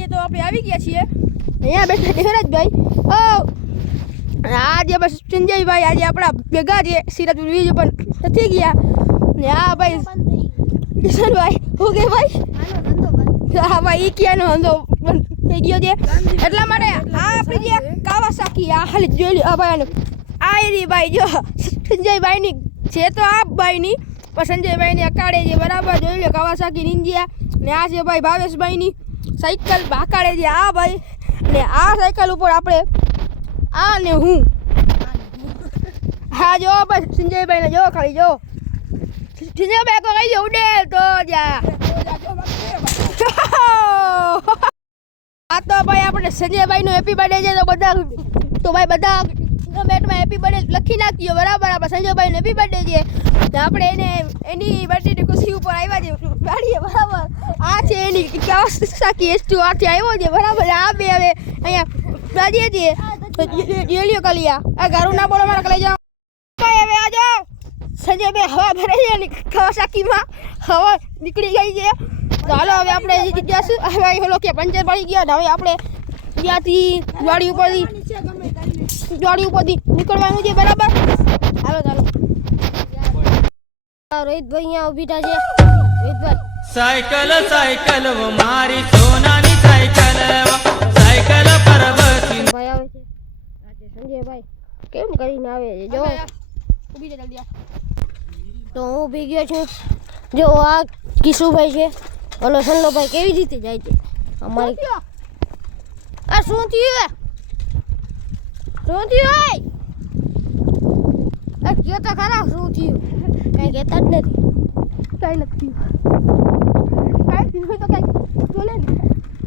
મળીએ તો આપણે આવી ગયા છીએ અહીંયા બેઠા દેવરાજભાઈ આજે બસ સંજયભાઈ આજે આપણા ભેગા છે સિરાજ વીજ પણ નથી ગયા ને આ ભાઈ કિશનભાઈ હું કે ભાઈ હા ભાઈ ઈ ક્યાંનો ધંધો બંધ થઈ ગયો છે એટલા માટે આ આપણી જે કાવાસાકી આ હાલી જોઈ લો આ ભાઈ આ એરી ભાઈ જો સંજયભાઈની છે તો આ ભાઈની પણ સંજયભાઈની અકાળે છે બરાબર જોઈ લો કાવાસાકી નિંજિયા ને આ છે ભાઈ ભાવેશભાઈની સાયકલ ભાકાડે છે આ ભાઈ ને આ સાયકલ ઉપર આપણે આ ને હું હા જો ભાઈ સંજયભાઈને જો ખાલી જો સંજયભાઈ કો કહી દો ઉડે તો જા આ તો ભાઈ આપણે સંજયભાઈનો હેપી બર્થડે છે તો ભાઈ બધા કમેન્ટમાં હેપી બર્થડે લખી નાખજો બરાબર આપણે સંજયભાઈનો હેપી બર્થડે છે તો આપણે એને એની બર્થડેની ખુશી ઉપર આવ્યા છે ગાડીએ બરાબર આ છે એની કાવાસાકી S2 આથી આવ્યો છે બરાબર આ બે હવે અહીંયા ગાડીએ છીએ જેલિયો કલિયા આ ગારું ના બોલો મારા કલી જાઓ ભાઈ હવે આજો સંજયભાઈ હવા ભરે છે કાવાસાકીમાં હવા નીકળી ગઈ છે તો હાલો હવે આપણે જઈશું હવે ઓલો કે પંચર પડી ગયા હવે આપણે ત્યાંથી ગાડી ઉપરથી નીકળવાનું છે બરાબર હાલો ચાલો રોહિતભાઈ અહીંયા ઉભીટા છે રોહિતભાઈ સાયકલ વો મારી સોનાની સાયકલ પર બસી ભાઈ આવે છે સંજયભાઈ કેમ કરીને આવે છે જો ઊભી છે જલ્દી તો હું ઊભી ગયો છું જો આ કિશુભાઈ છે ઓલો સલ્લોભાઈ કેવી રીતે જાય છે અમારી આ શું થયું આ કયો તો ખરા શું થયું કઈ કહેતા જ નથી કઈ નથી તો કઈ બોલે ને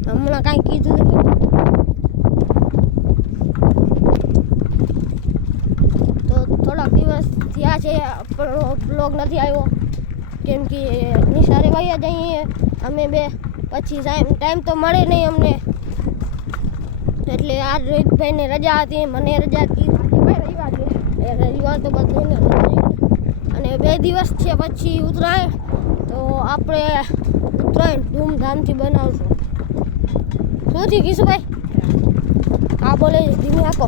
હમણાં કઈ કીધું નથી તો થોડાક દિવસ થયા છે બ્લોગ નથી આવ્યો કેમ કે નિશાળે વયા જઈએ અમે બે પછી ટાઈમ તો મળે નહીં અમને એટલે આ રોહિતભાઈને રજા હતી મને રજા હતી રવિવાર તો બધાને અને 2 દિવસ છે પછી ઉત્તરાયણ તો આપણે ઉત્તરાયણ ધૂમધામથી બનાવશું શું થયું કિશુભાઈ હા બોલે ધીમે આખો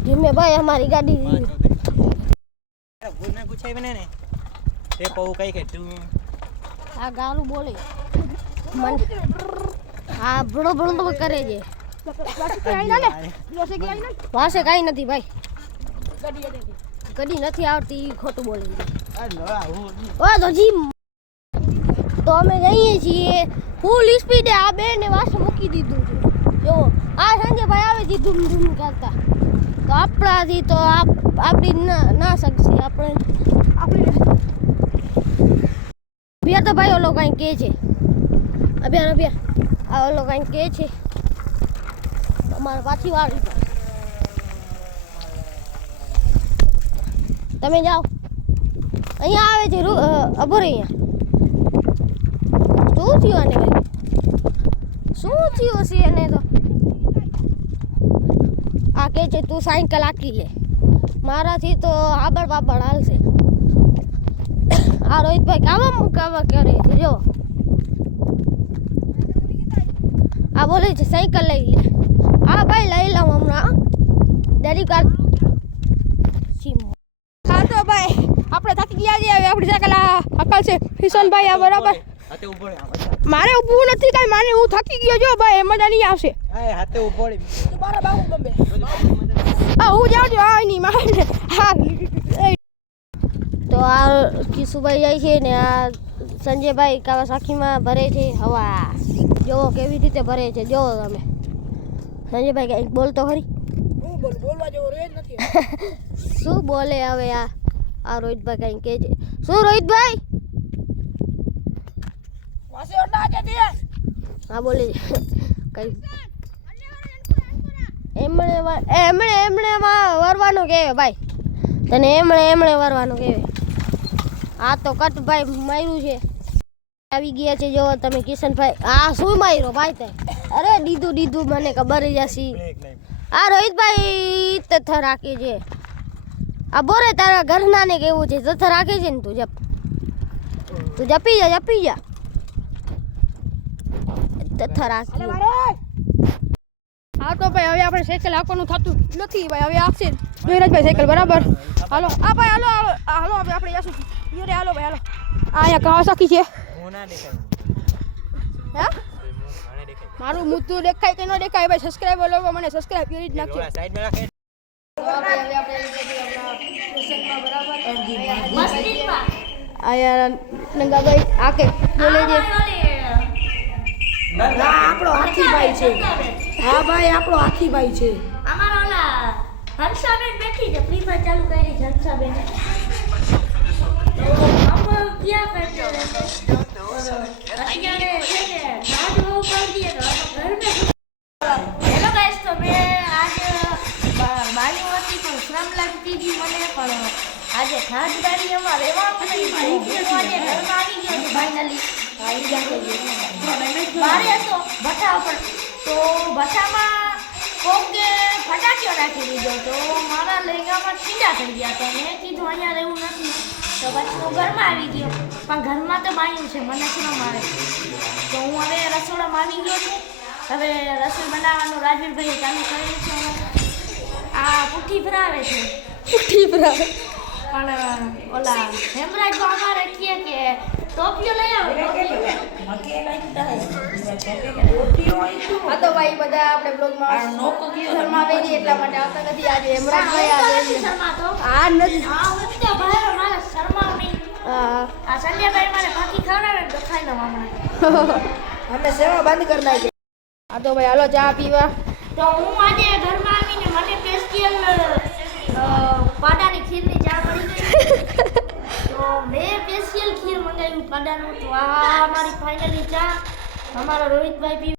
ધીમે ભાઈ અમારી ગાડી પૂછાય બને ને તે કહું કઈ કે તું આ ગાલું બોલે હા બડો તો કરે છે પાસે કાંઈ નથી ભાઈ કદી નથી આવતી ખોટું બોલે તો જી તો અમે જઈએ છીએ ફૂલ સ્પીડે આ બેને વાસે મૂકી દીધું છે જો આ સંજયભાઈ આવે છે ધૂમ ધૂમ કરતા તો આપણાથી તો આપણી ના શકશે આપણે અભ્યા તો ભાઈ ઓલો કાંઈ કહે છે અભ્યા આ ઓલો કાંઈ કહે છે તમારે પાછી વાળી તમે જાઓ અહીંયા આવે છે અભર અહીંયા શું થયું આને ભાઈ શું થયું છે એને તો આ કહે છે તું સાયકલ આકી લે મારાથી તો આબડ બાબડ હાલશે આ રોહિતભાઈ કાવા કરે છે જો આ બોલે છે સાયકલ લઈ લે હા ભાઈ લઈ લઉં હમણાં ડેરી કાર હા તો ભાઈ આપણે થાકી ગયા છીએ હવે આપણી સાયકલ હકલ છે કિશનભાઈ આ બરાબર મારે ઊભું નથી કાંઈ મારે હું થાકી ગયો જો ભાઈ મજા નહીં આવશે હાથે ઉભોડી હા હું જાઉં છું હા નહીં મારે હા તો આ કિશુભાઈ જાય છે ને આ સંજયભાઈ કાવાસાકીમાં ભરે છે હવા જોવો કેવી રીતે ભરે છે જોવો તમે સંજયભાઈ કંઈક બોલતો ખરી બોલવા જેવો રોજ નથી શું બોલે હવે આ રોહિતભાઈ કંઈક કહે છે શું રોહિતભાઈ હા બોલે કઈ એમણે વરવાનું કહેવાય ભાઈ તને એમણે વરવાનું કહેવાય આ તો કટ ભાઈ માર્યું છે આવી ગયા છે જો તમે કિશનભાઈ આ શું માર્યો ભાઈ તે અરે દીધું મને ખબર જ હશે આ રોહિતભાઈ તથા રાખે છે આ બોરે તારા ઘરના ને કેવું છે તથા રાખે છે ને તું જપી જા તથા રાખજો હા તો ભાઈ હવે આપણે સાયકલ આપવાનું થતું નથી ભાઈ હવે આપશે જોઈરાજભાઈ સાયકલ બરાબર હાલો આ ભાઈ હાલો હાલો હવે આપણે જાશું રે હાલો ભાઈ હાલો આ અહીંયા કાવાસાકી છે હું ના દેખાય હે મારું મુદ્દું દેખાય કે ન દેખાય ભાઈ સબસ્ક્રાઇબર લોકો મને સબસ્ક્રાઇબ કરી જ નાખજો સાઈડમાં રાખે આયા નંગાભાઈ આ કે બોલે છે આપણો હાથીભાઈ છે હા ભાઈ આપણો હાથીભાઈ છે અમારા ઓલા હંસાબેન બેઠી છે ફ્રી ફાયર ચાલુ કરી છે હંસાબેન हम क्या करते रहते અત્યારે છે ને નાચ બહુ કરી દઈએ તો ઘર में હેલો ગાઈસ તો મેં આજ બારી હતી પણ શ્રમ લાગતી હતી મને પણ આજે ખાસદારી એમાં રહેવાનું નહીં હું આજે ઘરમાં આવી ગયો છું ફાઇનલી બારે હતો ભઠ્ઠા ઉપર તો ભઠ્ઠામાં કોકે ફટાકીઓ નાખી દીધો તો મારા લેંગામાં ઠીંડા થઈ ગયા તો મેં કીધું અહીંયા રહેવું નથી તો પછી હું ઘરમાં આવી ગયો પણ ઘરમાં તો બાયું છે મને શું મારે તો હું હવે રસોડામાં આવી ગયો છું હવે રસોઈ બનાવવાનું રાજવીરભાઈ ચાલુ કરેલું છે આ પુઠ્ઠી ભરાવે છે પણ ઓલા હેમરાજ અમારે કહે કે ટોપીઓ લઈ આવો હા તો ભાઈ બધા આપણે બ્લોગમાં ઘરમાં આવી જઈએ એટલા માટે આવતા નથી આજે હેમરાજભાઈ આવે શર્મા તો આ નથી આ વખતે ભાઈ મારા શર્મા નહીં હા આ સંજયભાઈ મારે બાકી ખવડાવે તો ખાઈ લઉં હમણાં અમે સેવા બંધ કરી નાખી હા તો ભાઈ હાલો ચા પીવા તો હું આજે ઘરમાં આવીને મને સ્પેશિયલ પાડાની ખીરની ચા મળી ગઈ તો મેં સ્પેશિયલ ખીર મંગાવ્યું પાડાનું તો આ મારી ફાઇનલી ચા અમારા રોહિતભાઈ